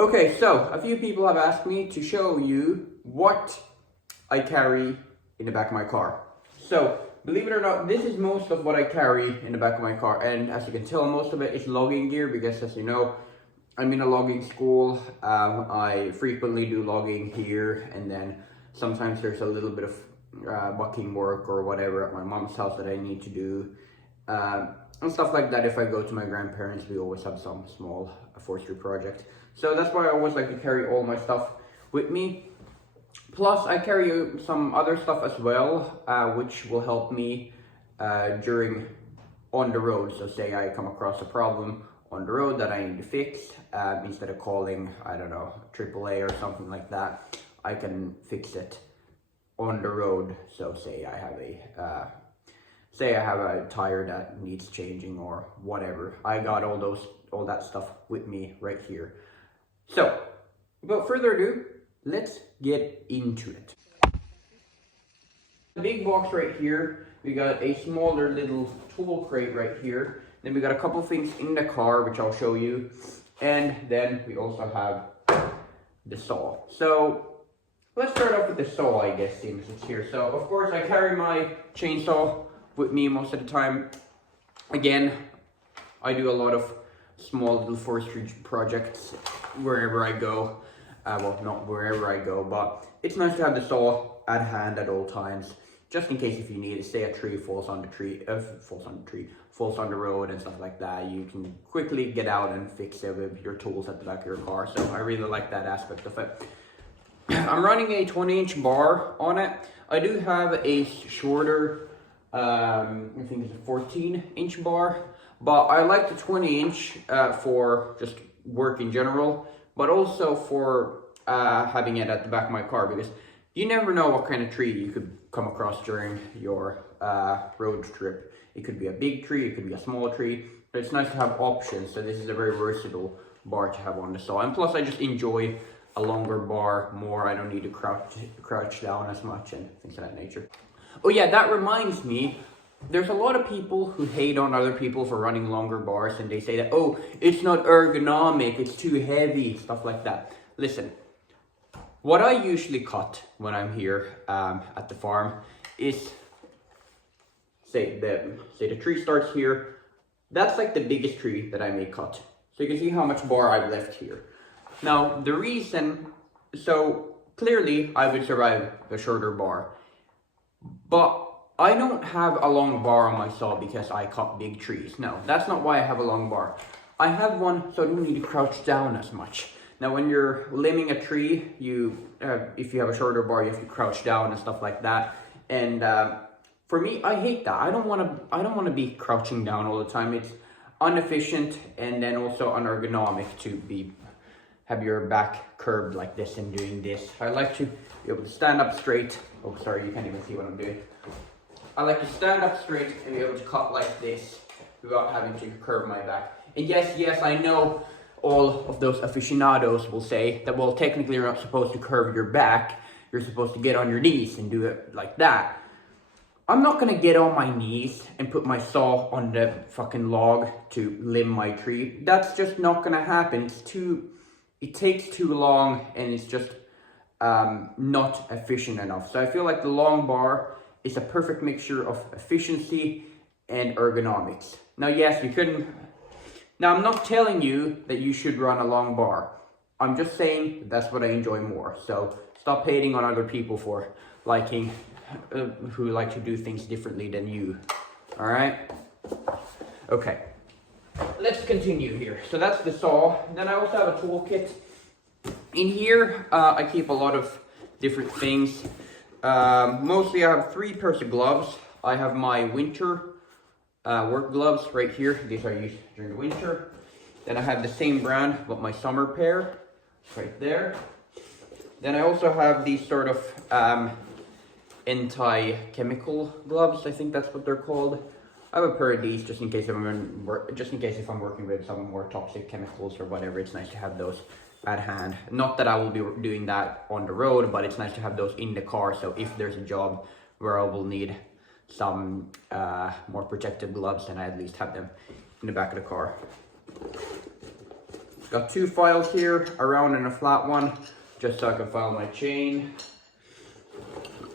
Okay, so a few people have asked me to show you what I carry in the back of my car. So, believe it or not, this is most of what I carry in the back of my car. And as you can tell, most of it is logging gear because, as you know, I'm in a logging school. I frequently do logging here, and then sometimes there's a little bit of bucking work or whatever at my mom's house that I need to do. And stuff like that. If I go to my grandparents, we always have some small forestry project. So that's why I always like to carry all my stuff with me. Plus, I carry some other stuff as well, which will help me during on the road. So say I come across a problem on the road that I need to fix, instead of calling, I don't know, AAA or something like that, I can fix it on the road. So say I have a tire that needs changing or whatever. I got all that stuff with me right here. So, without further ado, let's get into it. The big box right here, we got a smaller little tool crate right here. Then we got a couple things in the car, which I'll show you. And then we also have the saw. So, let's start off with the saw, I guess, since it's here. So, of course, I carry my chainsaw with me most of the time. Again, I do a lot of small little forestry projects wherever I go. Well, not wherever I go, but it's nice to have the saw at hand at all times, just in case if you need it. Say a tree falls on the road and stuff like that, you can quickly get out and fix it with your tools at the back of your car. So I really like that aspect of it. I'm running a 20-inch bar on it. I do have a shorter, I think it's a 14-inch bar, but I like the 20-inch for just work in general, but also for having it at the back of my car, because you never know what kind of tree you could come across during your road trip. It could be a big tree, it could be a small tree, but it's nice to have options. So this is a very versatile bar to have on the saw. And plus I just enjoy a longer bar more. I don't need to crouch down as much and things of that nature. Oh yeah, that reminds me, there's a lot of people who hate on other people for running longer bars, and they say that, oh, it's not ergonomic, it's too heavy, stuff like that. Listen, what I usually cut when I'm here at the farm is, say the tree starts here. That's like the biggest tree that I may cut. So you can see how much bar I've left here. Now, the reason, so clearly I would survive a shorter bar, but I don't have a long bar on my saw because I cut big trees. No, that's not why I have a long bar. I have one so I don't need to crouch down as much. Now, when you're limbing a tree, if you have a shorter bar, you have to crouch down and stuff like that. And for me, I hate that. I don't want to be crouching down all the time. It's inefficient and then also unergonomic to have your back curved like this and doing this. I like to be able to stand up straight. Oh, sorry, you can't even see what I'm doing. I like to stand up straight and be able to cut like this without having to curve my back. And yes, I know all of those aficionados will say that, well, technically you're not supposed to curve your back. You're supposed to get on your knees and do it like that. I'm not gonna get on my knees and put my saw on the fucking log to limb my tree. That's just not gonna happen. It takes too long and it's just not efficient enough. So I feel like the long bar is a perfect mixture of efficiency and ergonomics. Now, yes, now I'm not telling you that you should run a long bar. I'm just saying that's what I enjoy more. So stop hating on other people for who like to do things differently than you. All right? Okay. Let's continue here. So that's the saw. Then I also have a toolkit. In here, I keep a lot of different things. Mostly I have 3 pairs of gloves. I have my winter work gloves right here. These are used during the winter. Then I have the same brand, but my summer pair right there. Then I also have these sort of anti-chemical gloves. I think that's what they're called. I have a pair of these just in case if I'm working with some more toxic chemicals or whatever. It's nice to have those at hand. Not that I will be doing that on the road, but it's nice to have those in the car. So if there's a job where I will need some more protective gloves, then I at least have them in the back of the car. Got two files here, a round and a flat one, just so I can file my chain.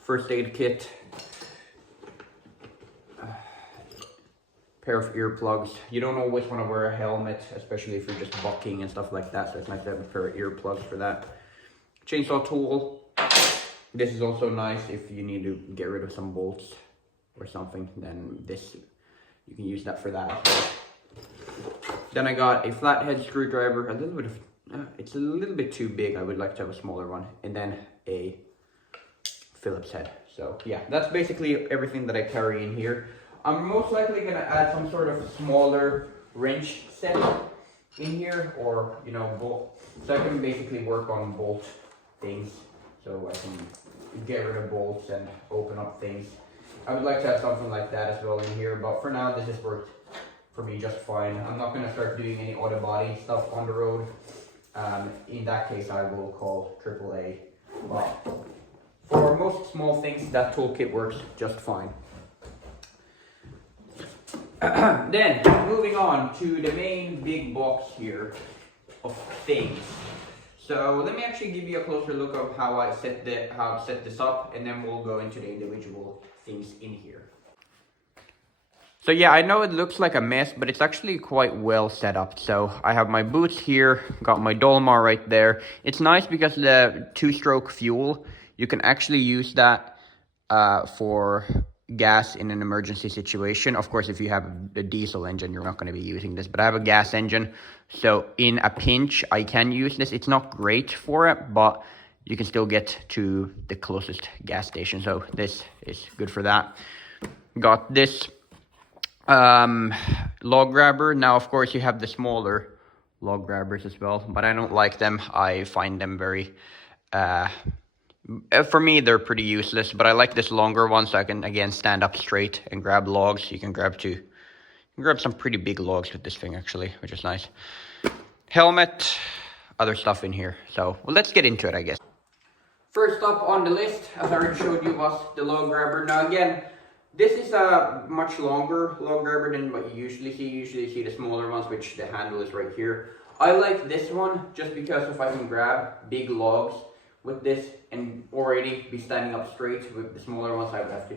First aid kit. Pair of earplugs. You don't always want to wear a helmet, especially if you're just bucking and stuff like that, so it's nice to have a pair of earplugs for that. Chainsaw tool. This is also nice if you need to get rid of some bolts or something, then this, you can use that for that as well. Then I got a flathead screwdriver, a little bit of, it's a little bit too big, I would like to have a smaller one, and then a Phillips head. So yeah, that's basically everything that I carry in here. I'm most likely gonna add some sort of smaller wrench set in here, or you know, bolt, so I can basically work on bolt things, so I can get rid of bolts and open up things. I would like to have something like that as well in here, but for now this has worked for me just fine. I'm not gonna start doing any auto body stuff on the road. In that case, I will call AAA. But for most small things, that toolkit works just fine. Then, moving on to the main big box here of things. So let me actually give you a closer look of how I've set this up, and then we'll go into the individual things in here. So yeah, I know it looks like a mess, but it's actually quite well set up. So I have my boots here, got my Dolmar right there. It's nice because the two-stroke fuel, you can actually use that for gas in an emergency situation. Of course, if you have a diesel engine, you're not going to be using this, but I have a gas engine. So in a pinch, I can use this. It's not great for it, but you can still get to the closest gas station. So this is good for that. Got this log grabber. Now, of course, you have the smaller log grabbers as well, but I don't like them. I find them very, for me, they're pretty useless, but I like this longer one so I can, again, stand up straight and grab logs. You can grab some pretty big logs with this thing, actually, which is nice. Helmet, other stuff in here. So, well, let's get into it, I guess. First up on the list, as I already showed you, was the log grabber. Now, again, this is a much longer log grabber than what you usually see. You usually see the smaller ones, which the handle is right here. I like this one just because if I can grab big logs with this and already be standing up straight. With the smaller ones, I would have to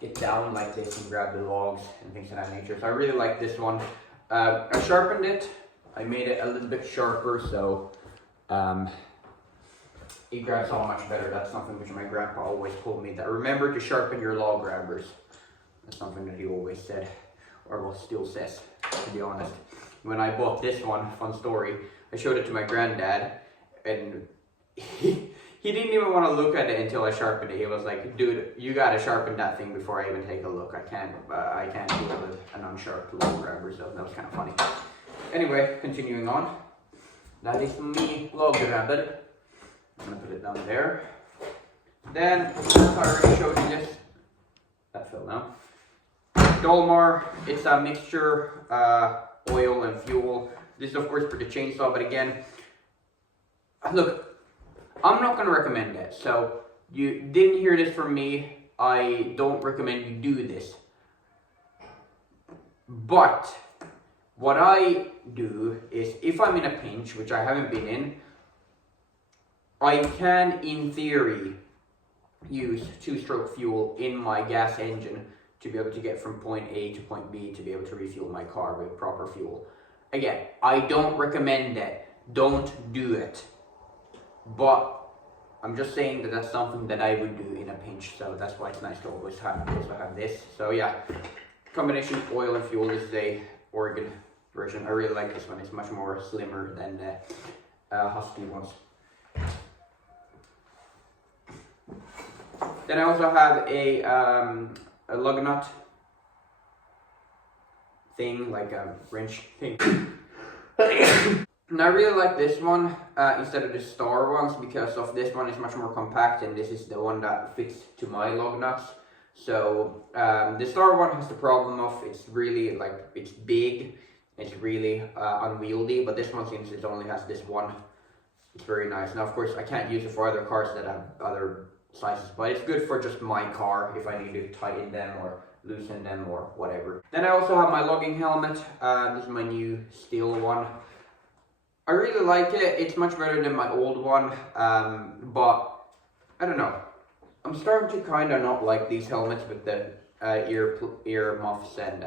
get down like this and grab the logs and things of that nature. So I really like this one. I sharpened it. I made it a little bit sharper, so it grabs so much better. That's something which my grandpa always told me, that remember to sharpen your log grabbers. That's something that he always said, or well, still says, to be honest. When I bought this one, fun story, I showed it to my granddad, and he didn't even want to look at it until I sharpened it. He was like, dude, you gotta sharpen that thing before I even take a look. I can't deal with an unsharp log grabber, so that was kind of funny. Anyway, continuing on. That is me log grabber. I'm gonna put it down there. Then, as I already showed you this, that fell down. Dolmar, it's a mixture, oil and fuel. This is of course for the chainsaw, but again, look, I'm not gonna recommend it. So, you didn't hear this from me. I don't recommend you do this. But, what I do is, if I'm in a pinch, which I haven't been in, I can, in theory, use two-stroke fuel in my gas engine to be able to get from point A to point B to be able to refuel my car with proper fuel. Again, I don't recommend it. Don't do it. But I'm just saying that that's something that I would do in a pinch, so that's why it's nice to always have this. So yeah, combination oil and fuel. This is a Oregon version. I really like this one. It's much more slimmer than the Husky ones. Then I also have a lug nut thing, like a wrench thing. And I really like this one instead of the Star ones, because of this one is much more compact, and this is the one that fits to my lug nuts. So the Star one has the problem of it's really it's big, it's really unwieldy, but this one, since it only has this one, it's very nice. Now of course I can't use it for other cars that have other sizes, but it's good for just my car if I need to tighten them or loosen them or whatever. Then I also have my logging helmet. This is my new steel one. I really like it. It's much better than my old one, but I don't know. I'm starting to kind of not like these helmets with the ear muffs and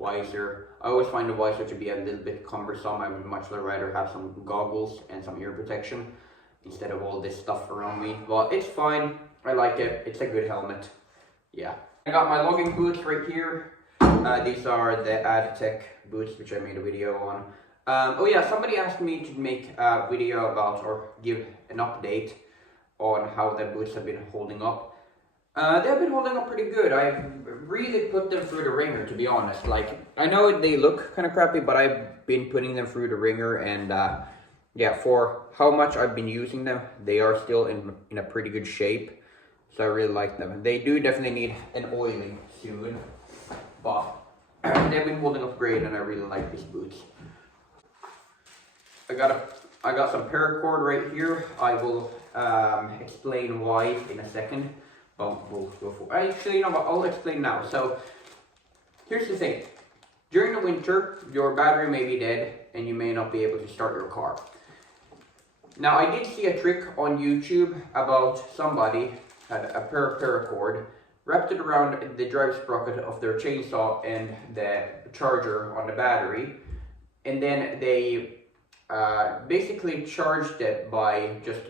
visor. I always find the visor to be a little bit cumbersome. I would much rather have some goggles and some ear protection instead of all this stuff around me. But it's fine. I like it. It's a good helmet. Yeah. I got my logging boots right here. These are the Adtech boots, which I made a video on. Oh yeah, somebody asked me to make a video about or give an update on how the boots have been holding up. They've been holding up pretty good. I've really put them through the ringer, to be honest. Like, I know they look kind of crappy, but I've been putting them through the ringer, and yeah, for how much I've been using them, they are still in a pretty good shape. So I really like them. They do definitely need an oiling soon, but they've been holding up great, and I really like these boots. I got some paracord right here. I will explain why in a second. But we'll go for actually, you know what, I'll explain now. So here's the thing. During the winter, your battery may be dead and you may not be able to start your car. Now, I did see a trick on YouTube about somebody had a paracord, wrapped it around the drive sprocket of their chainsaw and the charger on the battery, and then they basically charged it by just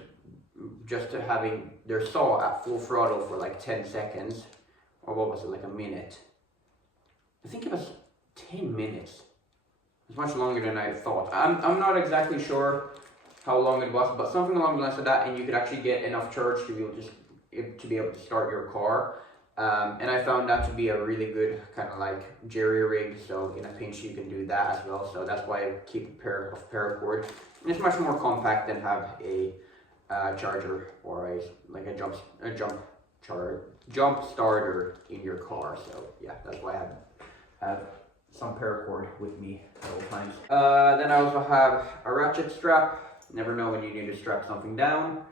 having their saw at full throttle for like 10 seconds, or what was it, like a minute? I think it was 10 minutes. It's much longer than I thought. I'm not exactly sure how long it was, but something along the lines of that, and you could actually get enough charge to be able to start your car. And I found that to be a really good kind of like jerry rig, so in a pinch you can do that as well. So that's why I keep a pair of paracord. And it's much more compact than have a charger or a jump starter in your car. So yeah, that's why I have some paracord with me at all times. Then I also have a ratchet strap. Never know when you need to strap something down.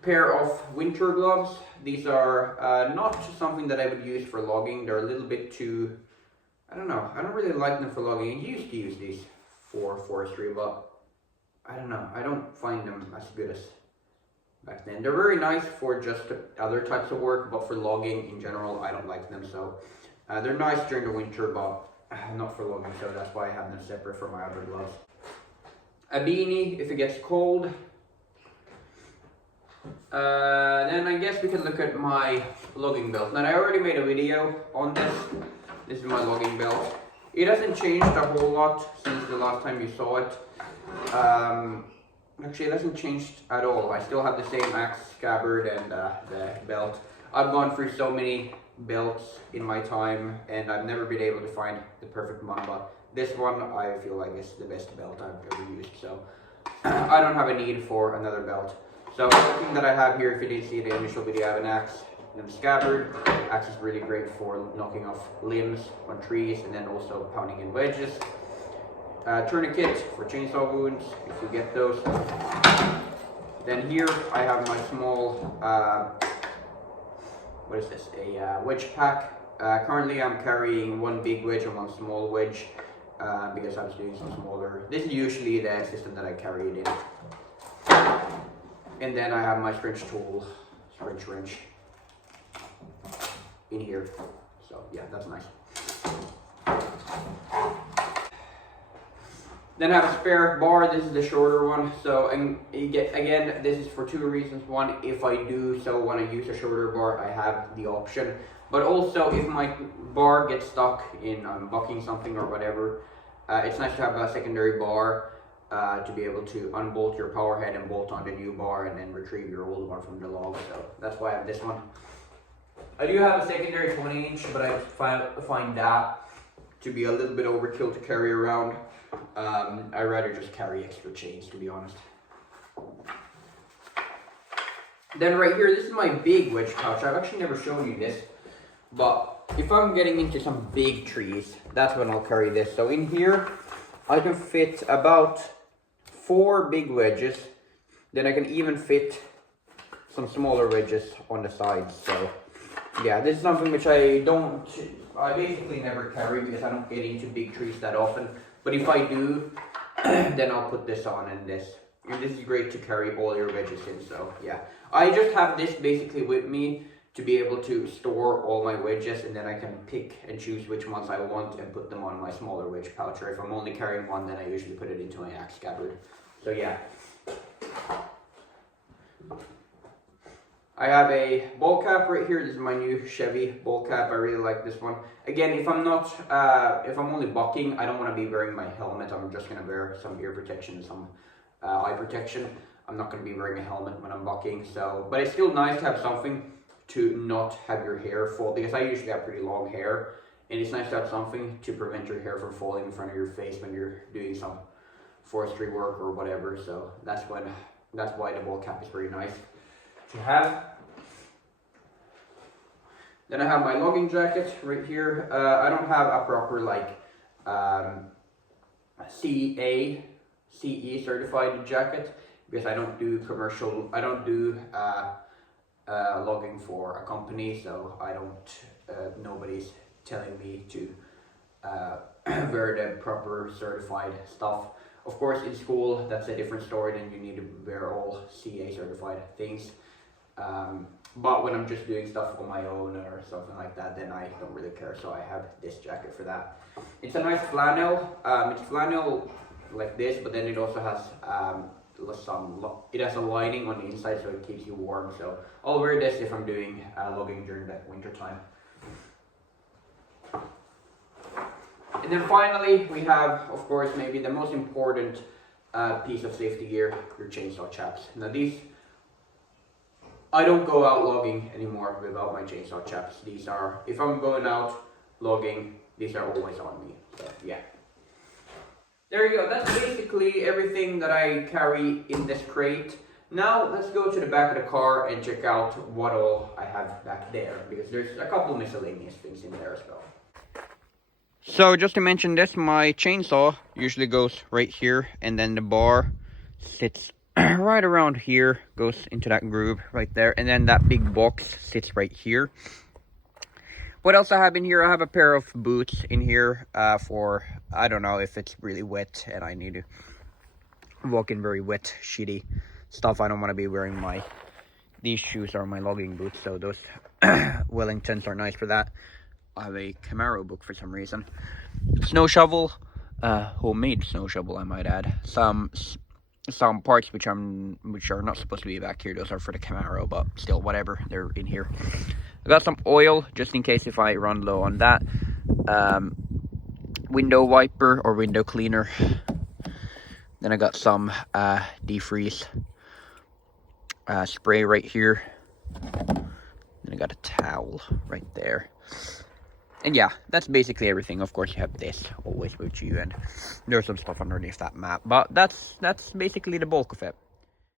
Pair of winter gloves. These are not something that I would use for logging. They're a little bit too, I don't know, I don't really like them for logging. I used to use these for forestry, but I don't know, I don't find them as good as back then. They're very nice for just other types of work, but for logging in general, I don't like them. So they're nice during the winter, but not for logging, so that's why I have them separate from my other gloves. A beanie if it gets cold. Then I guess we can look at my logging belt. Now I already made a video on this. This is my logging belt. It hasn't changed a whole lot since the last time you saw it. Actually it hasn't changed at all. I still have the same axe scabbard and the belt. I've gone through so many belts in my time and I've never been able to find the perfect one, but this one I feel like is the best belt I've ever used. So I don't have a need for another belt. So everything that I have here, if you didn't see the initial video, I have an axe and a scabbard. Axe is really great for knocking off limbs on trees and then also pounding in wedges. Tourniquet for chainsaw wounds, if you get those. Then here I have my small, what is this, a wedge pack. Currently I'm carrying one big wedge and one small wedge because I was doing some smaller. This is usually the system that I carry it in. And then I have my French tool, French wrench in here. So yeah, that's nice. Then I have a spare bar. This is the shorter one. So and again, this is for two reasons. One, if I do so want to use a shorter bar, I have the option. But also, if my bar gets stuck in bucking something or whatever, it's nice to have a secondary bar to be able to unbolt your power head and bolt on the new bar and then retrieve your old one from the log. So that's why I have this one. I do have a secondary 20-inch, but I find that to be a little bit overkill to carry around. I'd rather just carry extra chains, to be honest. Then right here, this is my big wedge pouch. I've actually never shown you this, but if I'm getting into some big trees, that's when I'll carry this. So in here, I can fit about 4 big wedges. Then I can even fit some smaller wedges on the sides. So yeah, this is something which I basically never carry because I don't get into big trees that often. But if I do, then I'll put this on, and this is great to carry all your wedges in. So yeah, I just have this basically with me to be able to store all my wedges, and then I can pick and choose which ones I want and put them on my smaller wedge pouch. Or if I'm only carrying one, then I usually put it into my axe scabbard. So yeah. I have a ball cap right here. This is my new Chevy ball cap. I really like this one. Again, if I'm only bucking, I don't want to be wearing my helmet. I'm just going to wear some ear protection and some eye protection. I'm not going to be wearing a helmet when I'm bucking. So, but it's still nice to have something to not have your hair fall, because I usually have pretty long hair, and it's nice to have something to prevent your hair from falling in front of your face when you're doing some forestry work or whatever. So that's why the ball cap is very nice to have. Then I have my logging jacket right here. I don't have a proper like CE certified jacket, because I don't do commercial. I don't do logging for a company, so I don't. Nobody's telling me to wear the proper certified stuff. Of course, in school, that's a different story. Then you need to wear all CA certified things. But when I'm just doing stuff on my own or something like that, then I don't really care. So I have this jacket for that. It's a nice flannel. It's flannel like this, but then it also has it has a lining on the inside, so it keeps you warm. So I'll wear this if I'm doing logging during the winter time. And then finally, we have, of course, maybe the most important piece of safety gear, your chainsaw chaps. Now these, I don't go out logging anymore without my chainsaw chaps. These are, if I'm going out logging, these are always on me. So yeah. There you go. That's basically everything that I carry in this crate. Now let's go to the back of the car and check out what all I have back there, because there's a couple miscellaneous things in there as well. So just to mention this, my chainsaw usually goes right here, and then the bar sits right around here, goes into that groove right there, and then that big box sits right here. What else I have in here? I have a pair of boots in here for, I don't know, if it's really wet and I need to walk in very wet, shitty stuff. I don't want to be wearing these shoes are my logging boots, so those Wellingtons are nice for that. I have a Camaro book for some reason. Snow shovel, homemade snow shovel, I might add. Some parts which are not supposed to be back here. Those are for the Camaro, but still, whatever. They're in here. I got some oil just in case if I run low on that. Window wiper or window cleaner. Then I got some defreeze spray right here. Then I got a towel right there. And yeah, that's basically everything. Of course, you have this always with you, and there's some stuff underneath that map. But that's basically the bulk of it.